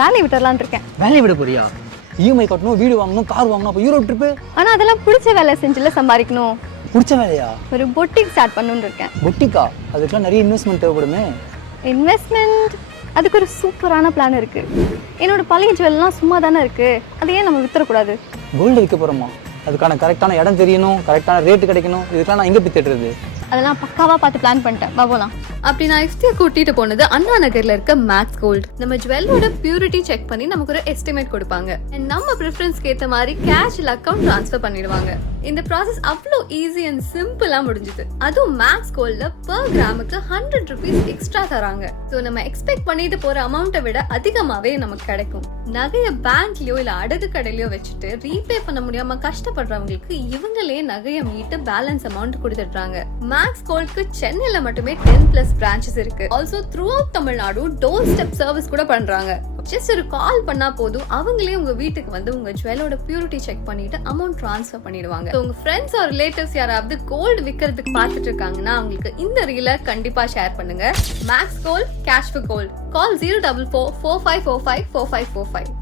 வேலையை விட்டுறலான்னு இருக்கேன். வேலையை விட போறியா? இஎம்ஐ கட்டணும், வீடு வாங்கணும், கார் வாங்கணும், அப்போ யூரோப் ட்ரிப்பு. ஆனால் அதெல்லாம் பிடிச்ச வேலை செஞ்சுல சம்பாதிக்கணும். பிடிச்ச வேலையா? ஒரு பொட்டிக் ஸ்டார்ட் பண்ணணும்னு இருக்கேன். பொட்டிக்கா? அதுக்கெல்லாம் நிறைய இன்வெஸ்ட்மெண்ட் தேவைப்படுமே. இன்வெஸ்ட்மெண்ட் அதுக்கு ஒரு சூப்பரான பிளான் இருக்கு. என்னோட பழைய ஜுவல்லாம் சும்மா தானே இருக்கு, அதை ஏன் நம்ம வித்துறக்கூடாது? கோல்டு விற்க போகிறோமா? அதுக்கான கரெக்டான இடம் தெரியணும், கரெக்டான ரேட்டு கிடைக்கணும். இதுக்கெல்லாம் நான் எங்கே போய் தேடுறது? அதெல்லாம் பக்காவா பார்த்து பிளான் பண்ணிட்டேன். போகலாம். அப்படி நான் எஃப்டியை கூட்டிட்டு போனது அண்ணா நகர்ல இருக்க மேக்ஸ் கோல்ட். நம்ம ஜுவல்லோட பியூரிட்டி செக் பண்ணி நமக்கு ஒரு எஸ்டிமேட் கொடுப்பாங்க. நம்ம ப்ரிஃபரன்ஸ்க்கு ஏற்ற மாதிரி கேஷ் இல்ல அக்கௌண்ட் ட்ரான்ஸ்ஃபர் பண்ணிடுவாங்க. இந்த ப்ராசஸ் அவ்வளோ ஈஸி அண்ட் சிம்பிளா முடிஞ்சுது. அதுவும் மேக்ஸ் கோல்ட்ல per கிராமுக்கு 100 rupees எக்ஸ்ட்ரா தராங்க. ஸோ நம்ம எக்ஸ்பெக்ட் பண்ணிட்டு போற அமௌண்ட்டை விட அதிகமாவே நமக்கு கிடைக்கும். நகைய பேங்க்லயோ இல்ல அடகு கடையிலயோ வச்சுட்டு ரீபே பண்ண முடியாம கஷ்டப்படுறவங்களுக்கு இவங்களே நகையை மீட்டு பேலன்ஸ் அமௌண்ட் கொடுத்துடுறாங்க. மேக்ஸ் கோல்ட்க்கு சென்னையில மட்டுமே 10+ branches இருக்கு. Also through out Tamil Nadu door step service கூட பண்றாங்க. ஜஸ்ட் ஒரு கால் பண்ணா போதும், அவங்களே உங்க வீட்டுக்கு வந்து உங்க ஜுவல்லோட பியூரிட்டி செக் பண்ணிட்டு அமௌண்ட் ட்ரான்ஸ்ஃபர் பண்ணிடுவாங்க. உங்க ஃப்ரெண்ட்ஸ் ஆர் ரிலேட்டிவ்ஸ் யாராவது கோல்டு விற்கிறதுக்கு பார்த்துட்டு இருக்காங்கன்னா அவங்களுக்கு இந்த ரீலை கண்டிப்பா ஷேர் பண்ணுங்க. Max gold, cash for gold. Call 04445454545.